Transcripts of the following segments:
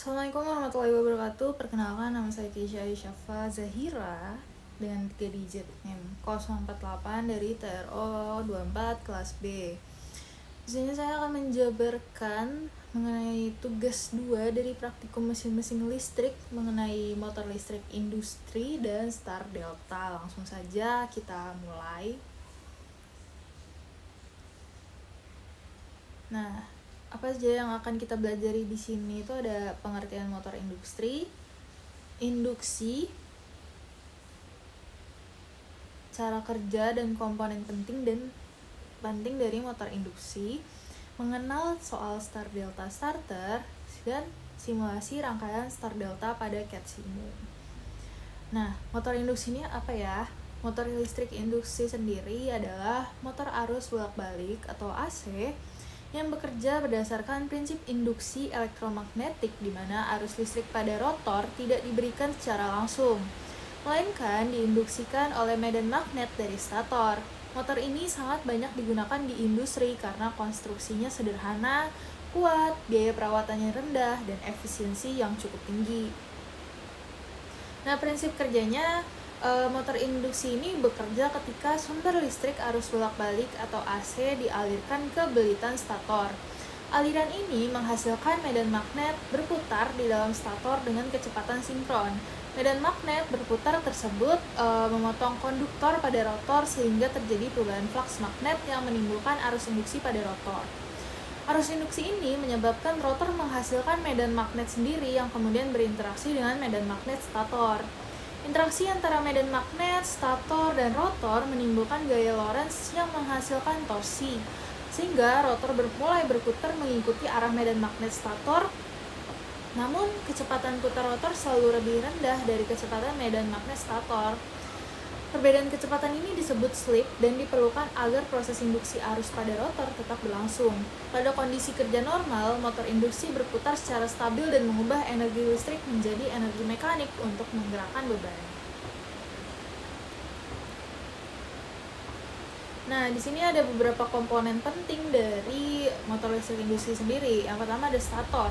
Assalamualaikum warahmatullahi wabarakatuh. Perkenalkan, nama saya Keisha Syafa Zahira dengan 3 digit NIM 048 dari TRO 24 kelas B. Di sini saya akan menjabarkan mengenai tugas 2 dari praktikum mesin-mesin listrik mengenai motor listrik industri dan Star Delta. Langsung saja kita mulai. Nah, apa saja yang akan kita pelajari di sini itu ada pengertian motor industri, induksi, cara kerja dan komponen penting dari motor induksi, mengenal soal Star Delta starter, dan simulasi rangkaian Star Delta pada CAD Simu. Nah, motor induksi ini apa ya? Motor listrik induksi sendiri adalah motor arus bolak-balik atau AC yang bekerja berdasarkan prinsip induksi elektromagnetik di mana arus listrik pada rotor tidak diberikan secara langsung, melainkan diinduksikan oleh medan magnet dari stator. Motor ini sangat banyak digunakan di industri karena konstruksinya sederhana, kuat, biaya perawatannya rendah, dan efisiensi yang cukup tinggi. Nah, prinsip kerjanya, motor induksi ini bekerja ketika sumber listrik arus bolak-balik atau AC dialirkan ke belitan stator. Aliran ini menghasilkan medan magnet berputar di dalam stator dengan kecepatan sinkron. Medan magnet berputar tersebut memotong konduktor pada rotor sehingga terjadi perubahan flux magnet yang menimbulkan arus induksi pada rotor. Arus induksi ini menyebabkan rotor menghasilkan medan magnet sendiri yang kemudian berinteraksi dengan medan magnet stator. Interaksi antara medan magnet, stator, dan rotor menimbulkan gaya Lorentz yang menghasilkan torsi, sehingga rotor mulai berputar mengikuti arah medan magnet stator. Namun, kecepatan putar rotor selalu lebih rendah dari kecepatan medan magnet stator. Perbedaan kecepatan ini disebut slip dan diperlukan agar proses induksi arus pada rotor tetap berlangsung. Pada kondisi kerja normal, motor induksi berputar secara stabil dan mengubah energi listrik menjadi energi mekanik untuk menggerakkan beban. Nah, di sini ada beberapa komponen penting dari motor listrik industri sendiri. Yang pertama ada stator.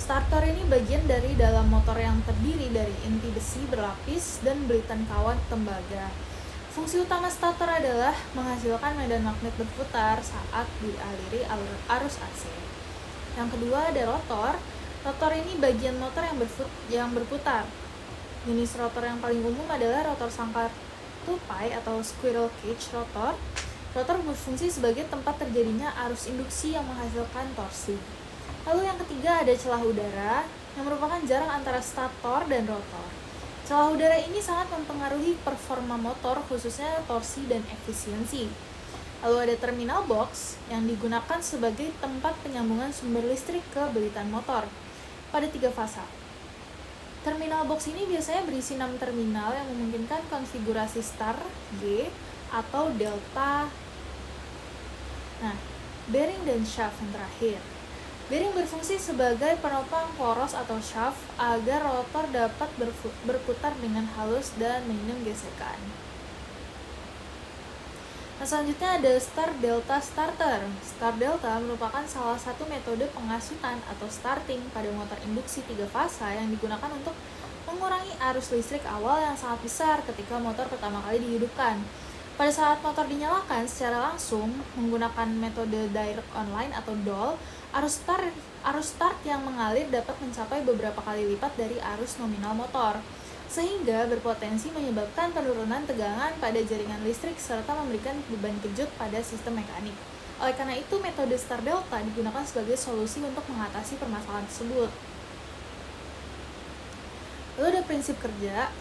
Starter ini bagian dari dalam motor yang terdiri dari inti besi berlapis dan belitan kawat tembaga. Fungsi utama starter adalah menghasilkan medan magnet berputar saat dialiri arus AC. Yang kedua ada rotor. Rotor ini bagian motor yang berputar. Jenis rotor yang paling umum adalah rotor sangkar tupai atau squirrel cage rotor. Rotor berfungsi sebagai tempat terjadinya arus induksi yang menghasilkan torsi. Lalu yang ketiga ada celah udara yang merupakan jarak antara stator dan rotor. Celah udara ini sangat mempengaruhi performa motor khususnya torsi dan efisiensi. Lalu ada terminal box yang digunakan sebagai tempat penyambungan sumber listrik ke belitan motor pada 3 fasa. Terminal box ini biasanya berisi 6 terminal yang memungkinkan konfigurasi star, G, atau delta. Nah, bearing dan shaft yang terakhir. Bearing berfungsi sebagai penopang poros atau shaft agar rotor dapat berputar dengan halus dan minim gesekan. Nah, selanjutnya ada Star Delta Starter. Star Delta merupakan salah satu metode pengasutan atau starting pada motor induksi 3 fasa yang digunakan untuk mengurangi arus listrik awal yang sangat besar ketika motor pertama kali dihidupkan. Pada saat motor dinyalakan secara langsung menggunakan metode direct online atau DOL, arus start yang mengalir dapat mencapai beberapa kali lipat dari arus nominal motor, sehingga berpotensi menyebabkan penurunan tegangan pada jaringan listrik serta memberikan beban kejut pada sistem mekanik. Oleh karena itu, metode Star Delta digunakan sebagai solusi untuk mengatasi permasalahan tersebut. Lalu ada prinsip kerja.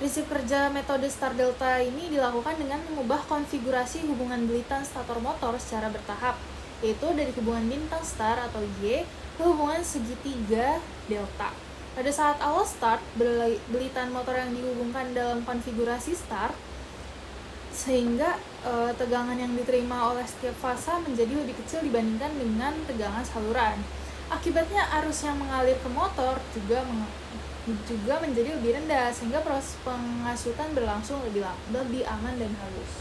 Prinsip kerja metode Star Delta ini dilakukan dengan mengubah konfigurasi hubungan belitan stator motor secara bertahap, yaitu dari hubungan bintang star atau Y ke hubungan segitiga delta. Pada saat awal start, belitan motor yang dihubungkan dalam konfigurasi start, sehingga tegangan yang diterima oleh setiap fasa menjadi lebih kecil dibandingkan dengan tegangan saluran. Akibatnya arus yang mengalir ke motor juga menjadi lebih rendah, sehingga proses pengasutan berlangsung lebih aman dan halus.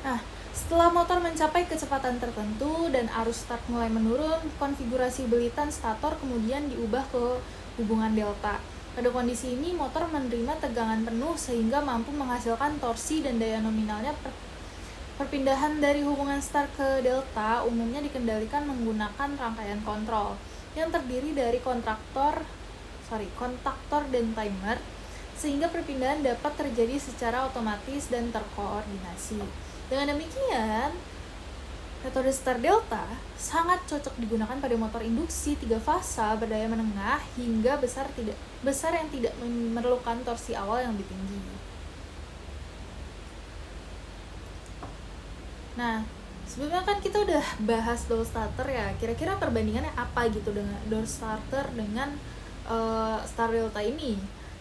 Nah, Setelah motor mencapai kecepatan tertentu dan arus start mulai menurun, konfigurasi belitan stator kemudian diubah ke hubungan delta. Pada kondisi ini, motor menerima tegangan penuh sehingga mampu menghasilkan torsi dan daya nominalnya. Perpindahan dari hubungan start ke delta umumnya dikendalikan menggunakan rangkaian kontrol yang terdiri dari kontaktor dan timer, sehingga perpindahan dapat terjadi secara otomatis dan terkoordinasi. Dengan demikian, metode start delta sangat cocok digunakan pada motor induksi 3 fasa berdaya menengah hingga besar yang tidak memerlukan torsi awal yang lebih tinggi. Nah, sebelumnya kan kita udah bahas door starter ya. Kira-kira perbandingannya apa gitu dengan door starter dengan start delta ini?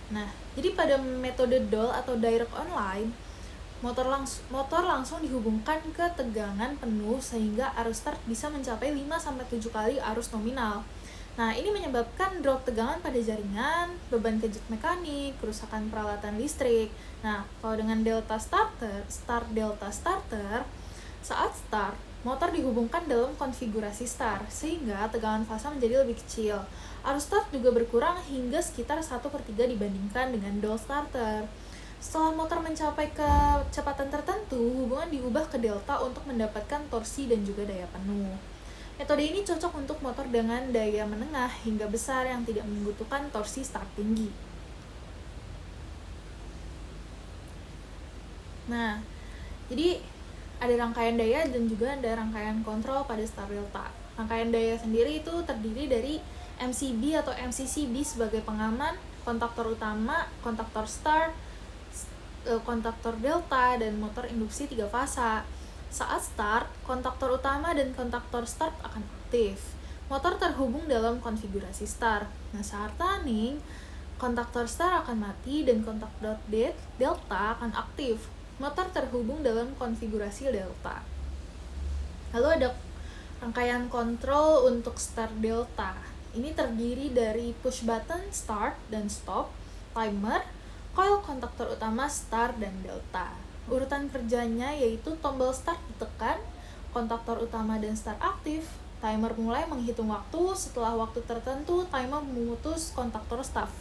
Nah, jadi pada metode DOL atau direct online, motor langsung dihubungkan ke tegangan penuh sehingga arus start bisa mencapai 5-7 kali arus nominal. Nah, ini menyebabkan drop tegangan pada jaringan, beban kejut mekanik, kerusakan peralatan listrik. Nah, kalau dengan start delta starter, saat start, motor dihubungkan dalam konfigurasi start, sehingga tegangan fasa menjadi lebih kecil. Arus start juga berkurang hingga sekitar 1/3 dibandingkan dengan dual starter. Setelah motor mencapai kecepatan tertentu, hubungan diubah ke delta untuk mendapatkan torsi dan juga daya penuh. Metode ini cocok untuk motor dengan daya menengah hingga besar yang tidak membutuhkan torsi start tinggi. Nah, jadi ada rangkaian daya dan juga ada rangkaian kontrol pada start delta. Rangkaian daya sendiri itu terdiri dari MCB atau MCCB sebagai pengaman, kontaktor utama, kontaktor start, kontaktor delta, dan motor induksi 3 fasa. Saat start, kontaktor utama dan kontaktor start akan aktif. Motor terhubung dalam konfigurasi start. Nah, saat running, kontaktor start akan mati dan kontaktor delta akan aktif. Motor terhubung dalam konfigurasi delta. Lalu ada rangkaian kontrol untuk start delta. Ini terdiri dari push button start dan stop, timer, coil kontaktor utama start dan delta. Urutan kerjanya yaitu tombol start ditekan, kontaktor utama dan start aktif, timer mulai menghitung waktu, setelah waktu tertentu timer memutus kontaktor stop.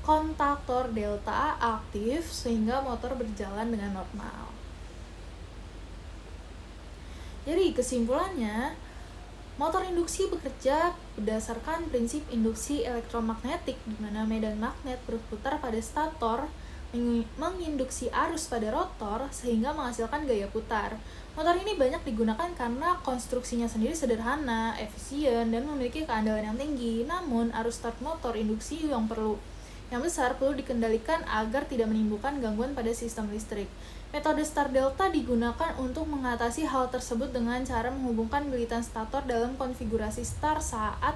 Kontaktor delta aktif sehingga motor berjalan dengan normal. Jadi kesimpulannya, motor induksi bekerja berdasarkan prinsip induksi elektromagnetik di mana medan magnet berputar pada stator menginduksi arus pada rotor sehingga menghasilkan gaya putar. Motor ini banyak digunakan karena konstruksinya sendiri sederhana, efisien, dan memiliki keandalan yang tinggi. Namun, arus start motor induksi yang besar perlu dikendalikan agar tidak menimbulkan gangguan pada sistem listrik. Metode start delta digunakan untuk mengatasi hal tersebut dengan cara menghubungkan bilitan stator dalam konfigurasi start saat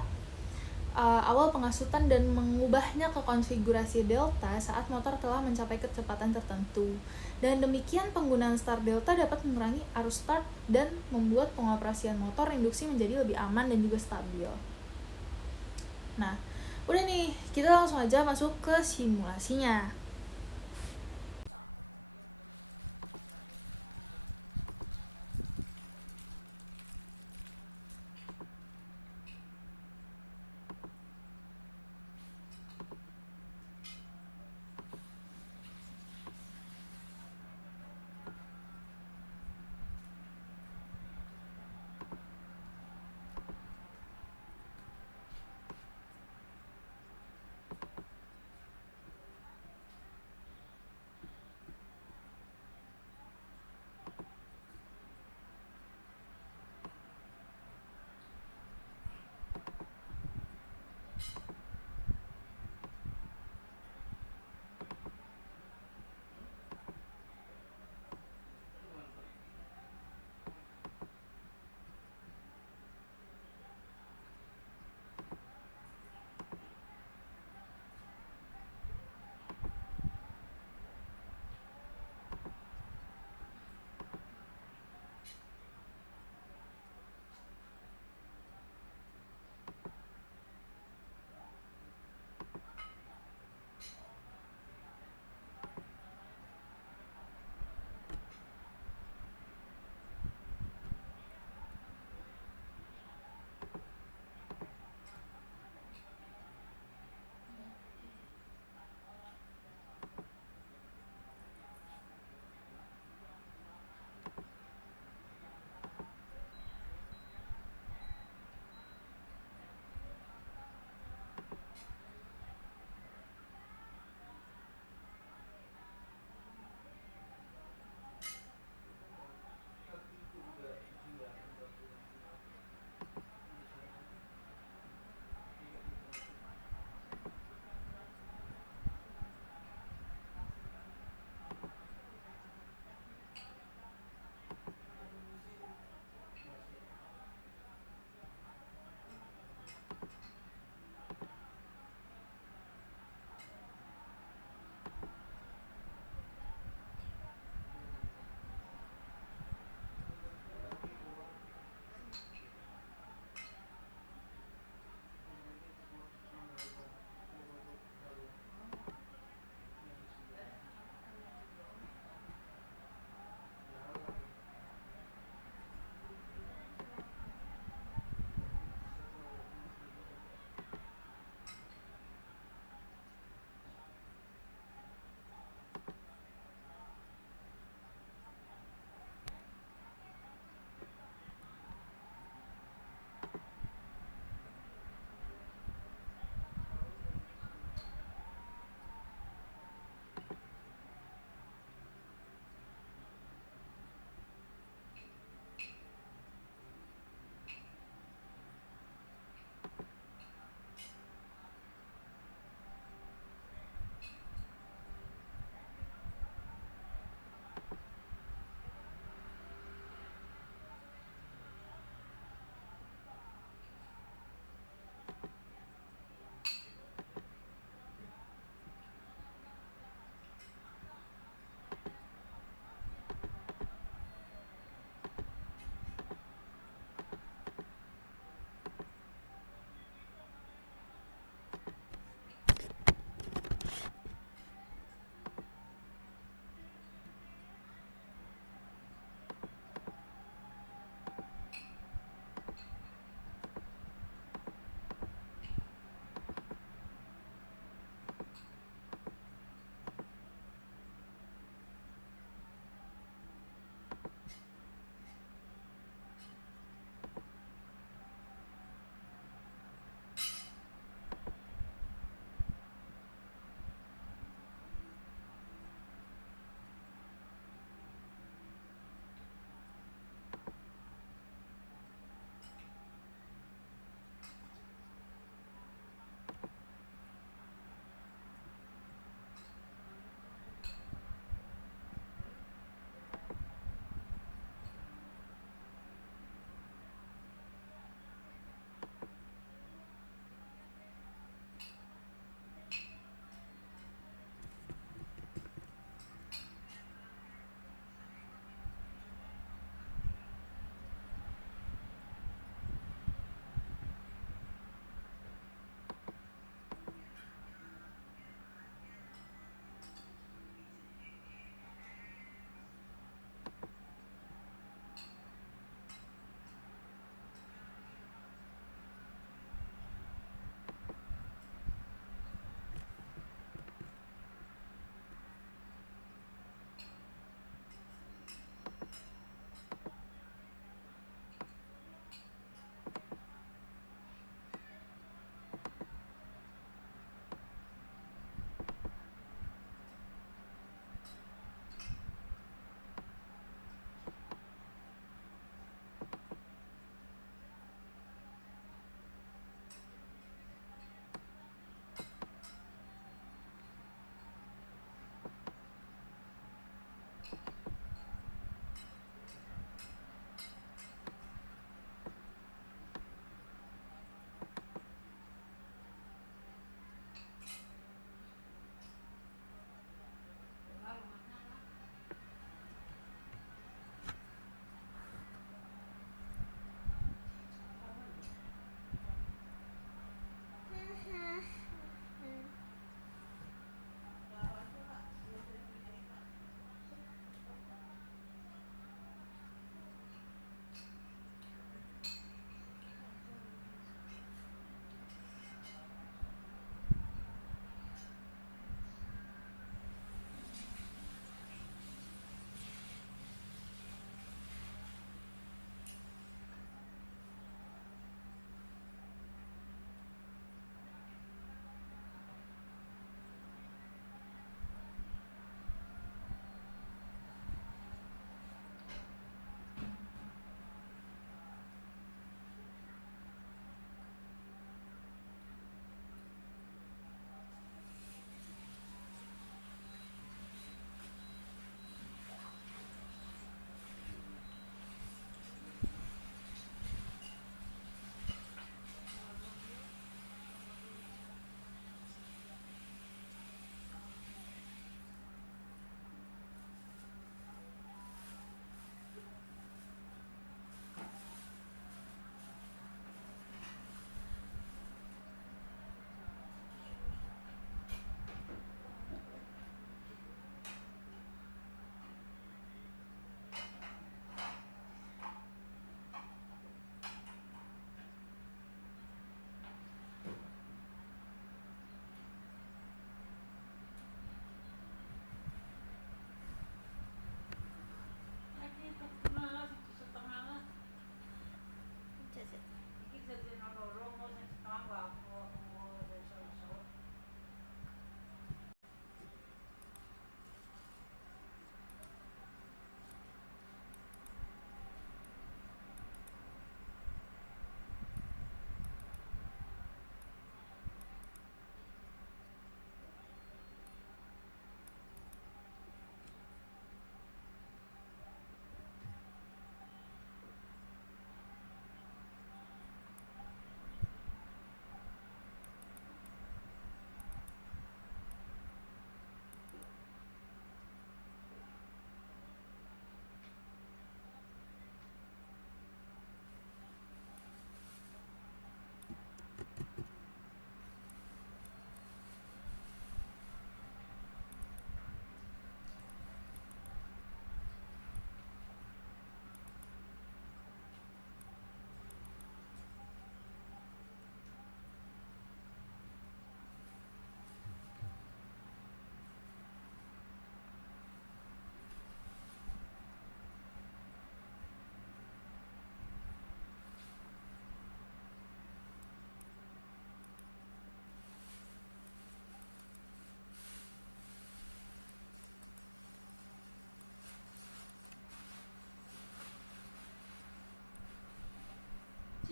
awal pengasutan dan mengubahnya ke konfigurasi delta saat motor telah mencapai kecepatan tertentu. Dan demikian penggunaan start delta dapat mengurangi arus start dan membuat pengoperasian motor induksi menjadi lebih aman dan juga stabil. Nah, udah nih, kita langsung aja masuk ke simulasinya.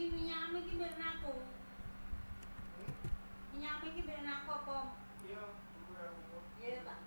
Si minyak iki ben aku. Minyak iki ben aku apa? Iya, iya tak.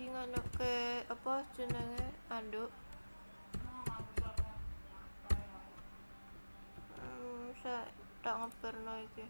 Iki nganoke apa jenenge anduk. Saya tak ngeperno iki.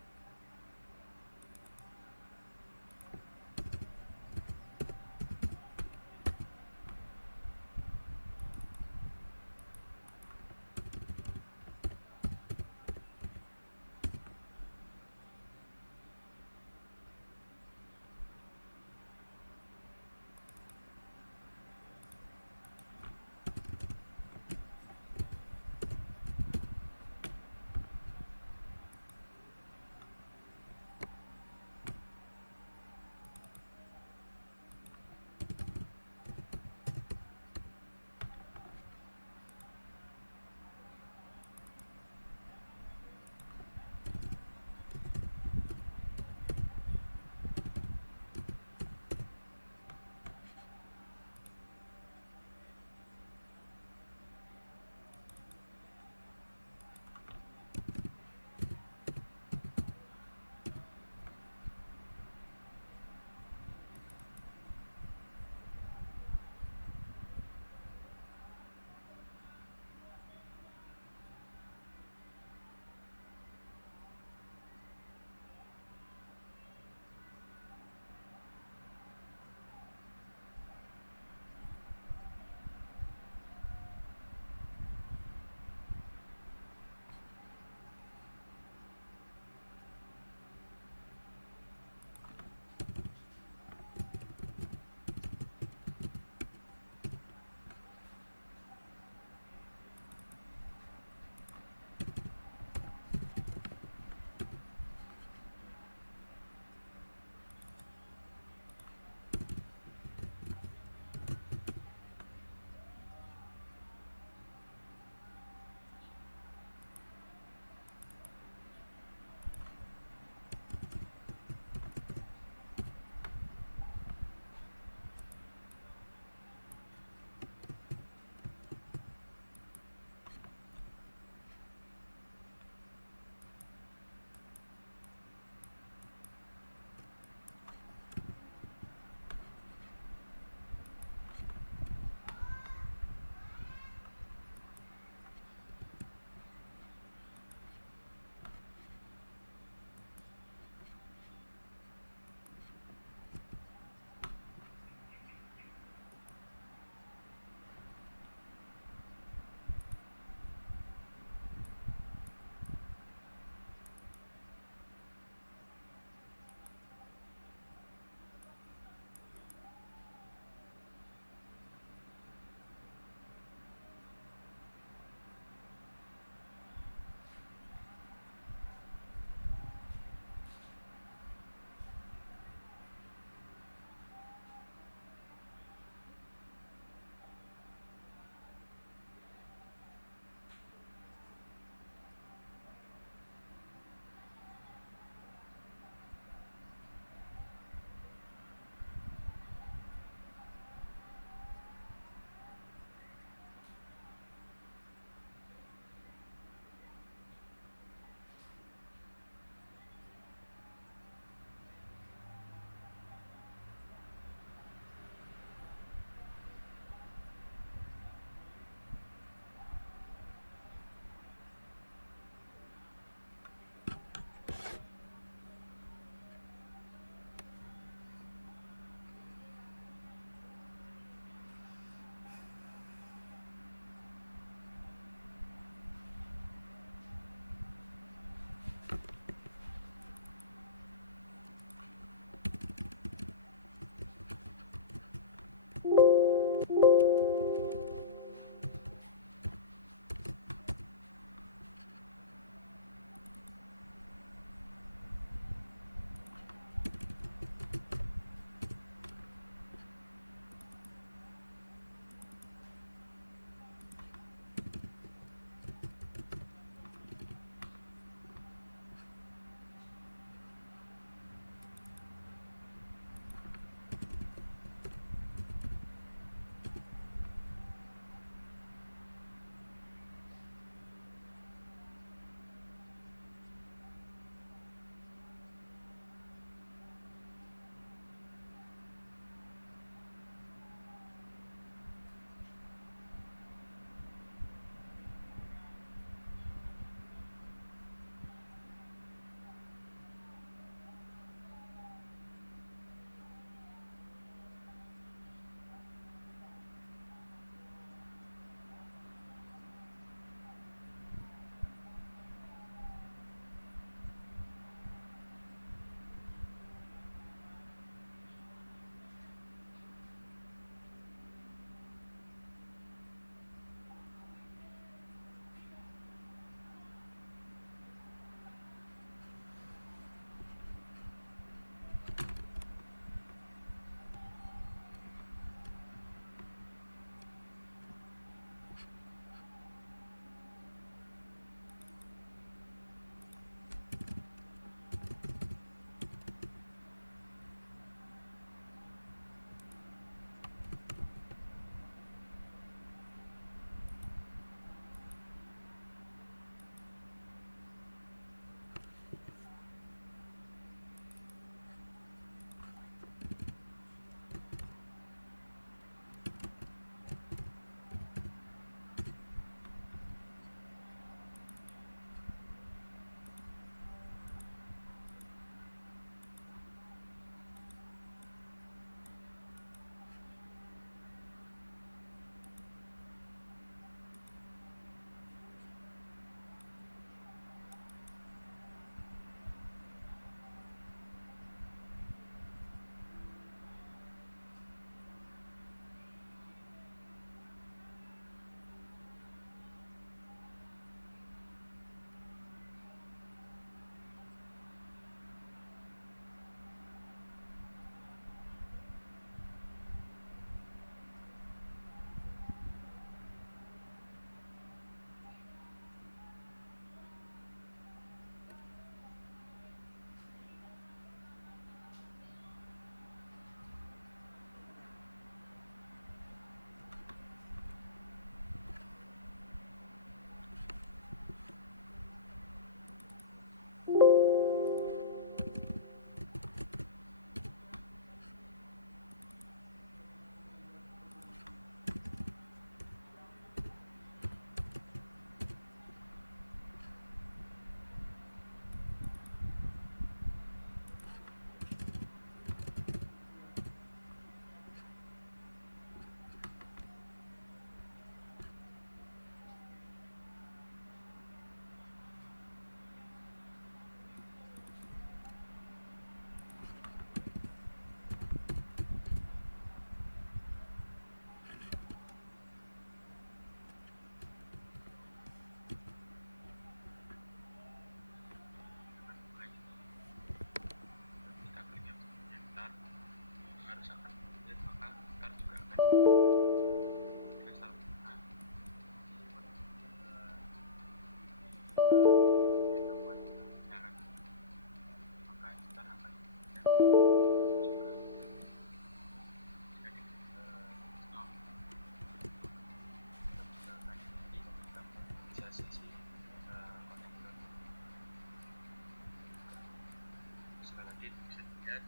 Jadi bisa dilihat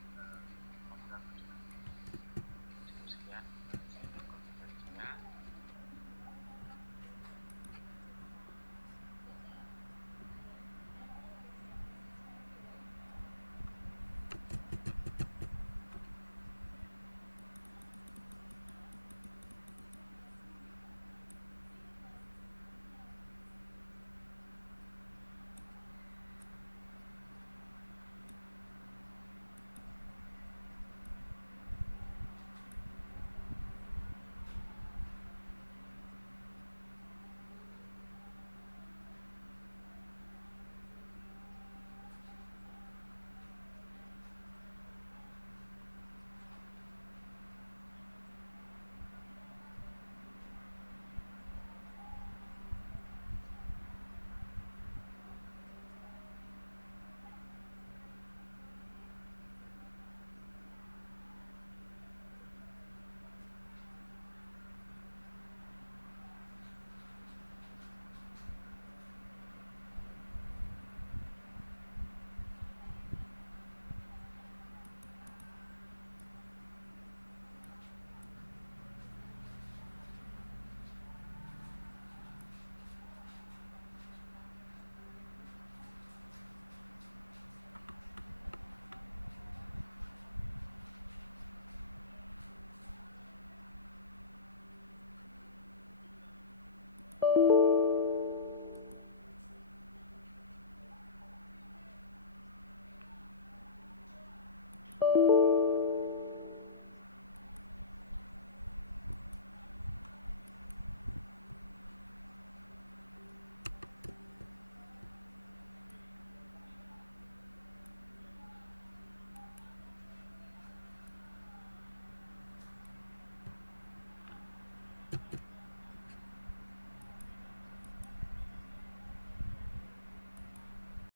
program diskusinya